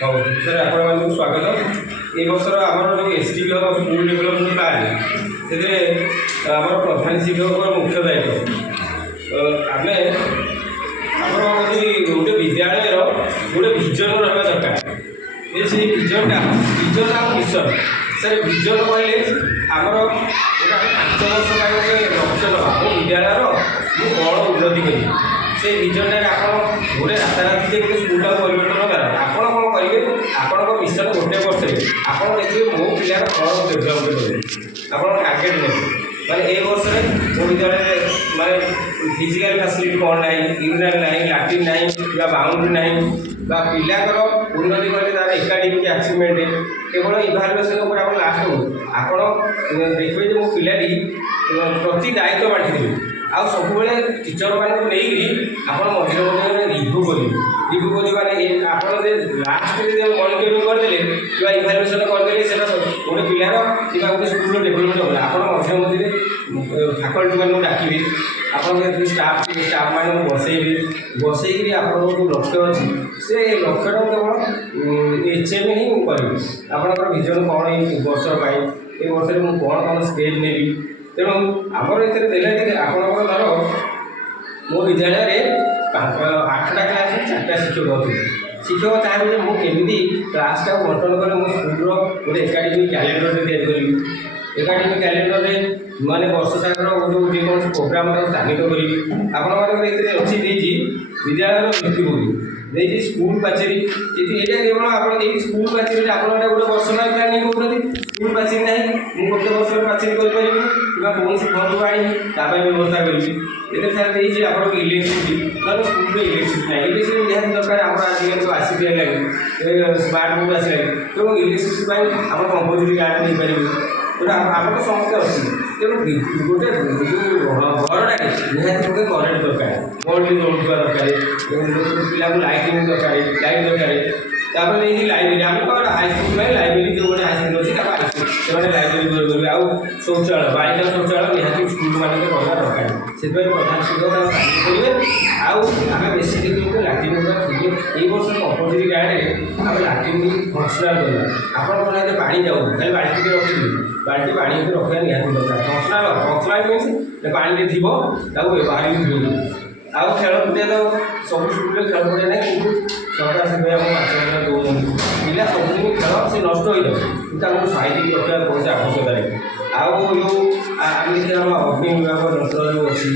ହଉ ସାର୍ ଆପଣମାନଙ୍କୁ ସ୍ୱାଗତ। ଏ ବର୍ଷର ଆମର ଯେଉଁ STB ହେବ ସ୍କୁଲ ଡେଭଲପମେଣ୍ଟ ପ୍ଲାନ୍, ସେଥିରେ ଆମର ପ୍ରଧାନ ଶିକ୍ଷକଙ୍କର ମୁଖ୍ୟ ଦାୟିତ୍ୱ। ଆମେ ଆମର ଗୋଟେ ବିଦ୍ୟାଳୟର ଗୋଟେ ଭିଜନ ରହିବା ଦରକାର। ଯେ ସେଇ ଭିଜନଟା ଆଉ ମିଶନ। ସାର୍ ଭିଜନ କହିଲେ ଆମର ଗୋଟେ 5 ବର୍ଷ ପାଇଁ ଗୋଟେ ଲକ୍ଷ୍ୟ ଦେବା, ମୋ ବିଦ୍ୟାଳୟର ମୁଁ କ'ଣ ଉନ୍ନତି କରିବି। ସେ ଭିଜନଟାରେ ଆପଣ ଗୋଟେ ରାତାରାତି ଯେ ଗୋଟେ ସ୍କୁଲଟାକୁ ପରିବର୍ତ୍ତନ କର, ଆପଣ କ'ଣ କରିବେ? ଆପଣଙ୍କ ମିଶନ ଗୋଟେ ବର୍ଷରେ ଆପଣ ଦେଖିବେ ମୋ ପିଲାର କ'ଣ ଡେଭଲପମେଣ୍ଟ କରିବେ। ଆପଣ ଟାର୍ଗେଟ୍ ନେବେ, ମାନେ ଏ ବର୍ଷରେ ମୋ ବିଦ୍ୟାଳୟରେ ମାନେ ଫିଜିକାଲ ଫାସିଲିଟି କ'ଣ ନାହିଁ, ୟୁରିନାଲ୍ ନାହିଁ, ଲାଟ୍ରିନ୍ ନାହିଁ, ବା ବାଉଣ୍ଡ୍ରି ନାହିଁ, ବା ପିଲାଙ୍କର ଉନ୍ନତି କଲେ ତା'ର ଏକାଡେମିକ୍ ଆଚିଭମେଣ୍ଟ କେବଳ ଇଭାଲୁଏସନ୍ ଉପରେ ଆପଣ ଲାଷ୍ଟ ହଉ। ଆପଣ ଦେଖିବେ ଯେ ମୋ ପିଲାଟି ପ୍ରତି ଦାୟିତ୍ୱ ବାଣ୍ଟିଥିବେ, ଆଉ ସବୁବେଳେ ଟିଚରମାନଙ୍କୁ ନେଇକରି ଆପଣ ମଝିରେ ମଝିରେ ରିଭ୍ୟୁ କରିବେ। ରିଭ୍ୟୁ କରିବାରେ ଆପଣ ଯେ ଲାଷ୍ଟରେ ଯେ ମନିଟରିଂ କରିଦେଲେ କିମ୍ବା ଇଭାଲୁଏସନ୍ କରିଦେଲେ ସେଟା ଗୋଟେ ପିଲାର କିମ୍ବା ଗୋଟେ ସ୍କୁଲର ଡେଭଲପମେଣ୍ଟ ହେବ। ଆପଣ ମଝିରେ ମଝିରେ ଫାକଲ୍ଟିମାନଙ୍କୁ ଡାକିବେ, ଆପଣଙ୍କ ଯେତିକି ଷ୍ଟାଫ୍ମାନଙ୍କୁ ବସେଇକରି ଆପଣଙ୍କର ଯେଉଁ ଲକ୍ଷ୍ୟ ଅଛି ସେ ଲକ୍ଷ୍ୟଟାକୁ କେବଳ HM ହିଁ କରିବେ। ଆପଣଙ୍କର ଭିଜନ କ'ଣ ଏଇ ବର୍ଷ ପାଇଁ, ଏ ବର୍ଷରେ ମୁଁ କ'ଣ ଷ୍ଟେଜ୍ ନେବି। ତେଣୁ ଆମର ଏଥିରେ ଦେଲେ ଯେ ଆପଣଙ୍କର ଧର ମୋ ବିଦ୍ୟାଳୟରେ 8ଟା କ୍ଲାସ୍ରେ 4ଟା ଶିକ୍ଷକ ଅଛନ୍ତି। ଶିକ୍ଷକ ଚାହିଁବେ ଯେ ମୁଁ କେମିତି କ୍ଲାସ୍ଟାକୁ ବଣ୍ଟନ କଲେ ମୋ ସ୍କୁଲର ଗୋଟେ ଏକାଡେମିକ୍ କ୍ୟାଲେଣ୍ଡରଟେ ତିଆରି କରିବି। ଏକାଡେମିକ୍ କ୍ୟାଲେଣ୍ଡରରେ ମାନେ ବର୍ଷ ସାରାର ଯେଉଁ ଯେକୌଣସି ପ୍ରୋଗ୍ରାମ୍ ତାକୁ ସ୍ଥାନିତ କରିବି। ଆପଣମାନଙ୍କର ଏଥିରେ ଅଛି ଦେଇଛି ବିଦ୍ୟାଳୟର ଭିତ୍ତିଭୂମି, ଦେଇଛି ସ୍କୁଲ ପାଚେରୀ। ଏଇଟା କେବଳ ଆପଣ ଏଇ ସ୍କୁଲ ପାଚେରୀରେ ଆପଣ ଏଇଟା ଗୋଟେ ବର୍ଷ ପାଇଁ ପ୍ଲାନିଂ କରୁଛନ୍ତି। ସ୍କୁଲ ପାଚେରୀ ନାହିଁ, ମୁଁ ଗୋଟେ ବର୍ଷର ପାଚେରୀ କରିପାରିବି କିମ୍ବା କୌଣସି ଫଣ୍ଡକୁ ଆଣି ତା ପାଇଁ ବ୍ୟବସ୍ଥା କରିବି। ଏଥିରେ ସାର୍ ଦେଇଛି ଆପଣଙ୍କ ଇଲେକ୍ଟ୍ରିସିଟି, ଧର ସ୍କୁଲରେ ଇଲେକ୍ଟ୍ରିସିଟି ନାହିଁ, ଇଲେକ୍ଟ୍ରିସିଟି ନିହାତି ଦରକାର। ଆମର ଆଜିକାଲି ତ ଆସିକି ହେଲାଣି ସ୍ମାର୍ଟ ବୋର୍ଡ଼ ଆସିଲାଣି, ତେଣୁ ଇଲେକ୍ଟ୍ରିସିଟି ପାଇଁ ଆପଣ କମ୍ପୋଜିଟ୍ କାର୍ଡ଼ ନେଇପାରିବେ। ତେଣୁ ଆମର ତ ସମସ୍ତେ ଅଛି। ତେଣୁ ଗୋଟେ ଯେଉଁ ଘରଟାରେ ନିହାତି ଗୋଟେ କରେଣ୍ଟ ଦରକାର, ବଲ୍ବ ଜଳୁଥିବା ଦରକାର, ପିଲାଙ୍କୁ ଲାଇଟିଂ ଦରକାର, ଲାଇଟ୍ ଦରକାର। ତାପରେ ନେଇକି ଲାଇବ୍ରେରୀ, ଆମେ କ'ଣ ହାଇସ୍କୁଲ ପାଇଁ ଲାଇବ୍ରେରୀ ଯେଉଁ ଗୋଟେ ହାଇସ୍କୁଲ ଅଛି ତାକୁ ହାଇସ୍କୁଲ ସେମାନେ ଲାଇବ୍ରେରୀ କରିବେ। ଆଉ ଶୌଚାଳୟ, ବାଳିକା ଶୌଚାଳୟ ନିହାତି ସ୍କୁଲମାନଙ୍କରେ ରହିବା ଦରକାର। ସେଥିପାଇଁ ପ୍ରଧାନ ଶିକ୍ଷକ ତାକୁ କାର୍ଯ୍ୟ କରିବେ। ଆଉ ଆମେ ବେଶୀ ଦେଖିବୁ ଲାଟ୍ରିନ୍ ଗୁଡ଼ା ଥିଲେ ଏଇ ବର୍ଷ କମ୍ପୋଜିଟ୍ ଗାର୍ଡ଼ରେ ଆମେ ଲାଟ୍ରିନ୍ ଫଙ୍କସନାଲ୍ କରିବା। ଆପଣ କ'ଣ ହେଲେ ପାଣି ଯାଉନି, ଖାଲି ବାଲ୍ଟିରେ ରଖିଦେବେ, ବାଲ୍ଟି ପାଣି ଉପରେ ରଖିବା ନିହାତି ଦରକାର। ଫଙ୍କସନାଲ୍ ମିନ୍ସ ପାଣିରେ ଥିବ ତାକୁ ବ୍ୟବହାର ବି ଦିଅନ୍ତୁ। ଆଉ ଖେଳପଡ଼ିଆ ତ ସବୁ ସ୍କୁଲରେ ଖେଳପଡ଼ିଆ ନାହିଁ, କିନ୍ତୁ ସରକାର ସେଥିପାଇଁ ଆମକୁ 5 ହଜାର ଦେଉଛନ୍ତି। ପିଲା ସବୁଦିନ ଖେଳ ସେ ନଷ୍ଟ ହୋଇଯାଉଛି, କିନ୍ତୁ ଆମକୁ ସାଇତିକି ରଖିବାକୁ କୌଣସି ଆବଶ୍ୟକତା ନାହିଁ। ଆଉ ଯେଉଁ ଆମେ ଯଦି ଆମ ଅଗ୍ନି ବିଭାଗ ଯନ୍ତ୍ର ଯେଉଁ ଅଛି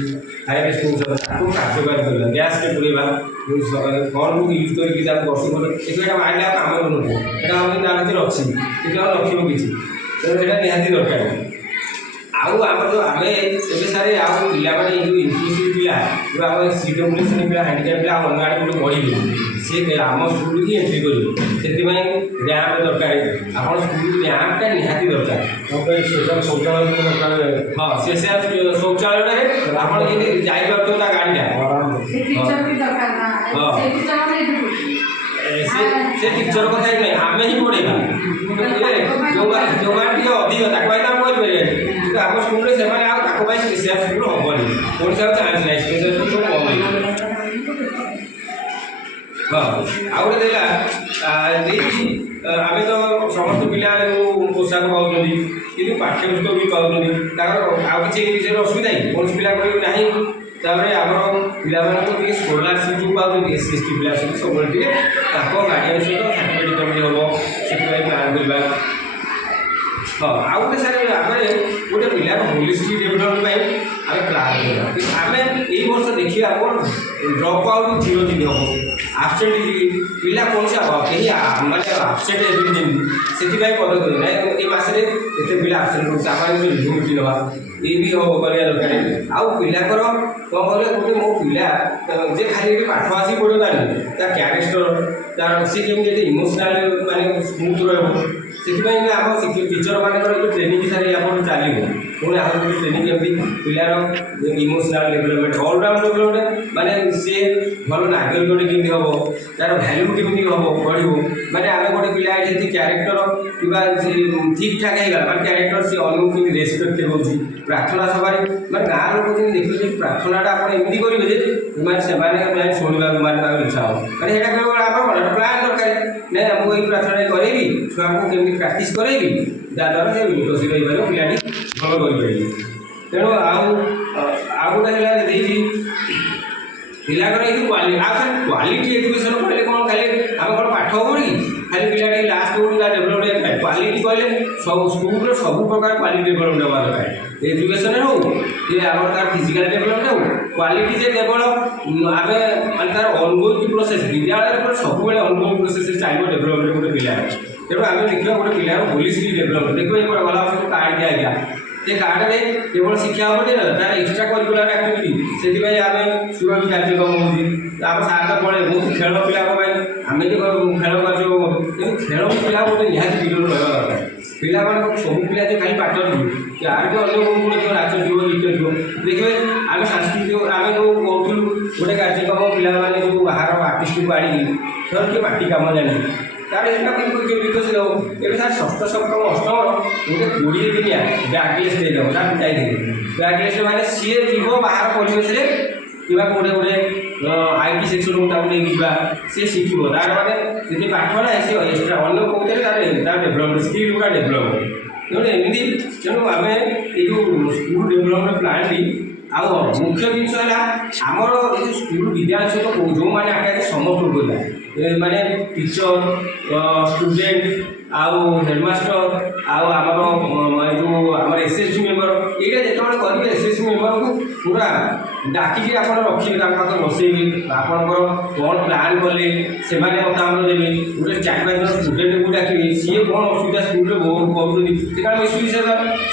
ଫାୟାର ଏକ୍ସଟିଂଗୁଇସର୍ ତାକୁ କାର୍ଯ୍ୟକାରୀ କରିବା, ଗ୍ୟାସ୍ରେ ପୁରେଇବା, ଫୋନ୍କୁ ୟୁଜ୍ କରିକି ତାକୁ ବର୍ଷକୁ ଏଇଟା ମାଇଲେ ଆଉ କାମ କରୁନଥିବ, ସେଇଟା ଆମେ ତା ଭିତରେ ଅଛି, କିନ୍ତୁ ଆଉ ରଖିବ କିଛି। ତେଣୁ ସେଇଟା ନିହାତି ଦରକାର। ଆଉ ଆମର ଯେଉଁ ଆମେ ଏବେ ସାର୍ ଆଉ ପିଲାମାନେ ଏଇ ଯେଉଁ ଇନକ୍ଲୁସିଭ୍ ପିଲା, ଯେଉଁ ଆମ CWS ପିଲା, ହ୍ୟାଣ୍ଡିକ୍ୟାପ୍ ପିଲା ଆଉ ଅନ୍ୟ ଆଡ଼େ ବଢ଼ିବେ, ସେ ଆମ ସ୍କୁଲକୁ ହିଁ ଏଣ୍ଟ୍ରି କରିବେ। ସେଥିପାଇଁ ର୍ୟାମ୍ପ ଦରକାର, ଆପଣ ସ୍କୁଲ ର୍ୟାମ୍ପଟା ନିହାତି ଦରକାର। ଶୌଚାଳୟ ଦରକାର। ହଁ, ସେ ଶୌଚାଳୟଟାରେ ଆପଣ ଯେମିତି ଯାଇପାରୁଥିବ ତା ଗାଡ଼ିଟା। ସେ ଟିଚର କଥା ହିଁ ନାହିଁ, ଆମେ ହିଁ ପଢ଼େଇବା। ଯେଉଁମାନେ ଟିକେ ଅଧିକ ତାକୁ ପାଇଁ ତ ଆମେ କରିପାରିବାନି, କିନ୍ତୁ ଆମ ସ୍କୁଲରେ ସେମାନେ ଆଉ ତାଙ୍କ ପାଇଁ ସ୍ପେସିଆଲ ସ୍କୁଲ ହେବନି, କୌଣସି ଆଉ ଚାନ୍ସ ନାହିଁ, ସ୍ପେସିଆଲ ସ୍କୁଲ ସବୁ କମ୍ ହେଇଯିବ। ହଁ, ଆଉ ଗୋଟେ ଦେଲା ଦେଇଛି ଆମେ ତ ସମସ୍ତ ପିଲା ଯେଉଁ ପୋଷାକ ପାଉଛନ୍ତି, କିନ୍ତୁ ପାଠ୍ୟପୁସ୍ତକ ବି ପାଉଛନ୍ତି, ତାଙ୍କର ଆଉ କିଛି ଏ ବିଷୟରେ ଅସୁବିଧା ହିଁ କୌଣସି ପିଲା କହିବେ ନାହିଁ। ତାପରେ ଆମର ପିଲାମାନଙ୍କୁ ଟିକେ ସ୍କଲାରସିପ୍ ଯେଉଁ ପାଉଛନ୍ତି SC/ST ପିଲା ଅଛନ୍ତି, ସବୁବେଳେ ଟିକେ ତାଙ୍କ ଗାର୍ଡ଼ିଆନ୍ ସହିତ ସାର୍ଟିଫିକେଟ୍ କେମିତି ହେବ ସେଥିପାଇଁ ପ୍ଲାନ୍ କରିବା। ହଁ, ଆଉ ଗୋଟେ ସାର୍ ଆମେ ଗୋଟେ ପିଲାର ହୋଲିଷ୍ଟିକ୍ ଡେଭଲପମେଣ୍ଟ ପାଇଁ ଆମେ ପ୍ଲାନ୍ କରିବା। ଆମେ ଏଇ ବର୍ଷ ଦେଖିବା କ'ଣ ଡ୍ରପ୍ ଆଉଟ୍ 0 ଦିନ ହେବ, ଆବସେଣ୍ଟ ପିଲା କୌଣସି କେହି ମାନେ ଆବସେଣ୍ଟ ହେବେନି ଯେମିତି, ସେଥିପାଇଁ ପଦକ୍ଷେପ ନାହିଁ। ଏ ମାସରେ ଏତେ ପିଲା ଆବସେଣ୍ଟ କରୁଛି, ତା ପାଇଁ ରିଭ୍ୟୁ ମିଟିଂ ନେବା, ଇଏ ବି କରିବା ଦରକାର। ଆଉ ପିଲାଙ୍କର କ'ଣ କହିଲେ, ଗୋଟେ ମୋ ପିଲା ଯେ ଖାଲି ଏଠି ପାଠ ଆସିକି ପଢ଼ିପାରୁନି, ତା କ୍ୟାରେକ୍ଟର ତାର ସେ କେମିତି ଏଠି ଇମୋସନାଲ ମାନେ ସ୍ମୁଥ୍ ରହିବ। ସେଥିପାଇଁ ଆମ ଟିଚର ମାନଙ୍କର ଯେଉଁ ଟ୍ରେନିଂ ସାର୍ ଆପଣ ଚାଲିବ, ପୁଣି ଆହୁରି ଗୋଟେ ଟ୍ରେନିଂ କେମିତି ପିଲାର ଇମୋସନାଲ ଡେଭଲପମେଣ୍ଟ, ଅଲରାଉଣ୍ଡ ଡେଭଲପମେଣ୍ଟ, ମାନେ ସିଏ ଭଲ ନାଗରିକଟେ କେମିତି ହେବ, ତାର ଭ୍ୟାଲ୍ୟୁ କେମିତି ହେବ ବଢ଼ିବ। ମାନେ ଆମେ ଗୋଟେ ପିଲା ଏଠି ଯଦି କ୍ୟାରେକ୍ଟର କିମ୍ବା ଠିକ୍ ଠାକ୍ ହେଇଗଲା, ମାନେ କ୍ୟାରେକ୍ଟର ସେ ଅନ୍ୟକୁ କେମିତି ରେସପେକ୍ଟ ହେଉଛି, ପ୍ରାର୍ଥନା ସଭାରେ ମାନେ ଗାଁ ଲୋକ ଯେମିତି ଦେଖିବେ ଯେ ପ୍ରାର୍ଥନାଟା ଆପଣ ଏମିତି କରିବେ ଯେ ମାନେ ସେମାନେ ଶୁଣିବାକୁ ମାନେ ତାଙ୍କର ଇଚ୍ଛା ହେବ। ମାନେ ସେଇଟା କେବଳ ଆମର କ'ଣ ପ୍ଲାନ୍ ଦରକାର ନାହିଁ। ଆମକୁ ଏଇ छुआ को केमी प्राक्ट करेबी जहाँद्वारा से विकसित हो पारे पिलाटी भल कर तेणु आउ गोटे पिलाकर ये क्वालिटी एजुकेशन कहले कौन खाली आम कौन पाठ हो कि खाली पिलाटी लास्ट को डेभलपमेंट है क्वालिटी कहले सब स्कूल सब प्रकार क्वालिटी डेभलपमेंट होगा दरकार एजुकेशन हो ये आम तार फिजिकल डेभलपमेंट हो क्वालिटी जे केवल आम मानते तार ऑनगोइंग प्रोसेस विद्यालय सब ऑनगोइंग प्रोसेस चलो डेभलपमेंट गोटे पिला तेणु आम देखा गोटे पिलार होलिस्टिक डेभलपमेंट देखो ये गला सब कार्ड दिया गया ये कार्ड में केवल शिक्षा होते ना तार एक्सट्रा करिकुलर एक्टिविटी से आम सुरक्षित कार्यक्रम होम सार तो पड़े बहुत खेल पिला आम जो खेल कर खेल पिला गोटे निहाती पिरियड रहा दरकार पिला सब पिला जो खाली पाठ जी यार भी अन्य कौन नाच जीव गीत जीव देखिए आम सांस्कृतिक आम जो करूँ गोटे कार्यक्रम पिला जो बाहर आर्टिस्ट को आड़ी धर किए माटी कम जानी तार विकसित हो ये सार षष्ठ सप्तम अष्टम गोटे 20 दिनिया बैकलेस देदेव तार पिटाई बैकलेस मैंने सी जीव बाहर परिवेश कि गोटे गोटे IT सेक्शन को सी शिख तार मैंने पाठ ना सी एक्सट्रा अन्य कौन तार डेभलपमेंट स्किल गुड़ा डेभलप तेणु एमती तेणु आम ये स्कूल डेभलपमेंट प्लान टी आउ मुख्य जिनस आमर ये स्कूल विद्यालय सहित जो मैंने आगे समस्त कहला माने टीचर स्टूडेंट आउ हेडमास्टर आमर जो आम SSG मेम्बर ये जो करेंगे SSG मेम्बर को पूरा डाकिकी आप रखिए पाखे बसैबे आपंकर कौन प्लां कले से मतामत देवे गोटे 4-5 जन स्टूडेंट को डाकिए सी कौन असुविधा स्कूल कर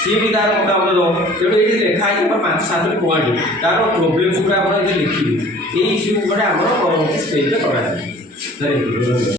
सी भी तार मतामत दब तेणु ये लिखाई 5-7 पॉइंट तार प्रोब्लेम्स गुड़ा आप लिखिए ये इश्यू गुड़ा आम परवर्ती स्टेज में कराए।